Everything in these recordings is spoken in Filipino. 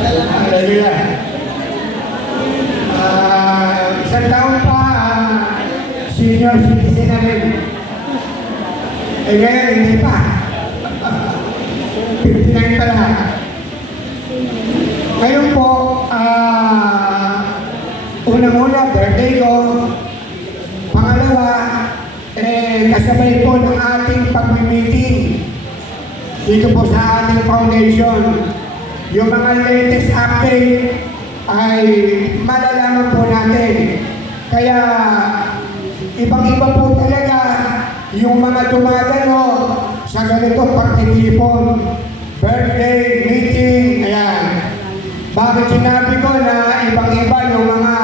Hallelujah. Isang taon pa, senior citizen na rin. Eh ngayon, hindi pa. 59 pa lahat. Ngayon po, unang-una, birthday ko. Pangalawa, kasabay po ng ating pag-meeting dito po sa ating foundation. Yung mga latest update ay malalaman po natin. Kaya, ibang-iba po talaga yung mga dumadalo sa ganito pagtitipon. Birthday, meeting, ayan. Bakit sinabi ko na ibang-iba yung mga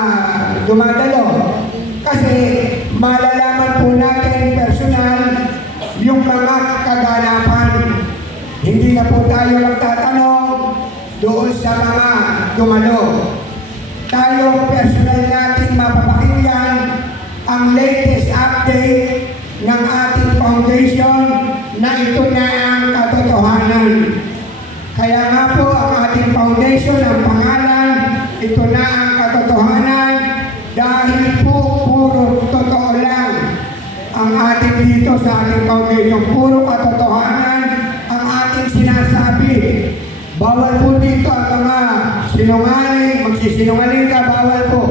dumadalo? Kasi malalaman po natin personal yung mga kaganapan. Hindi na po tayo magtatanong doon sa mga dumalo. Tayo personal natin mapapakinggan ang latest update ng ating foundation na ito na ang katotohanan. Kaya nga po ang ating foundation, ang pangalan, ito na ang katotohanan dahil po puro totoo lang ang ating dito sa ating foundation. Puro katotohanan ang ating sinasabi. Bawal po dito ang mga sinungaling, magsisinungaling ka, bawal po.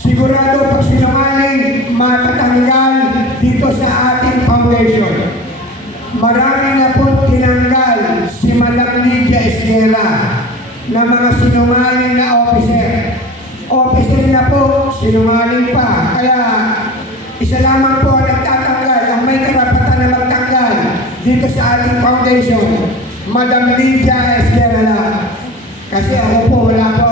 Sigurado pag sinungaling, matatanggal dito sa ating foundation. Marami na po tinanggal si Madam Lydia Esguera na mga sinungaling na officer. Officer na po, sinungaling pa. Kaya isa lamang po ang nagtatanggal, ang may karapatan na magtanggal dito sa ating foundation, Madam Lydia Esguera lang. Kasi ako po, wala po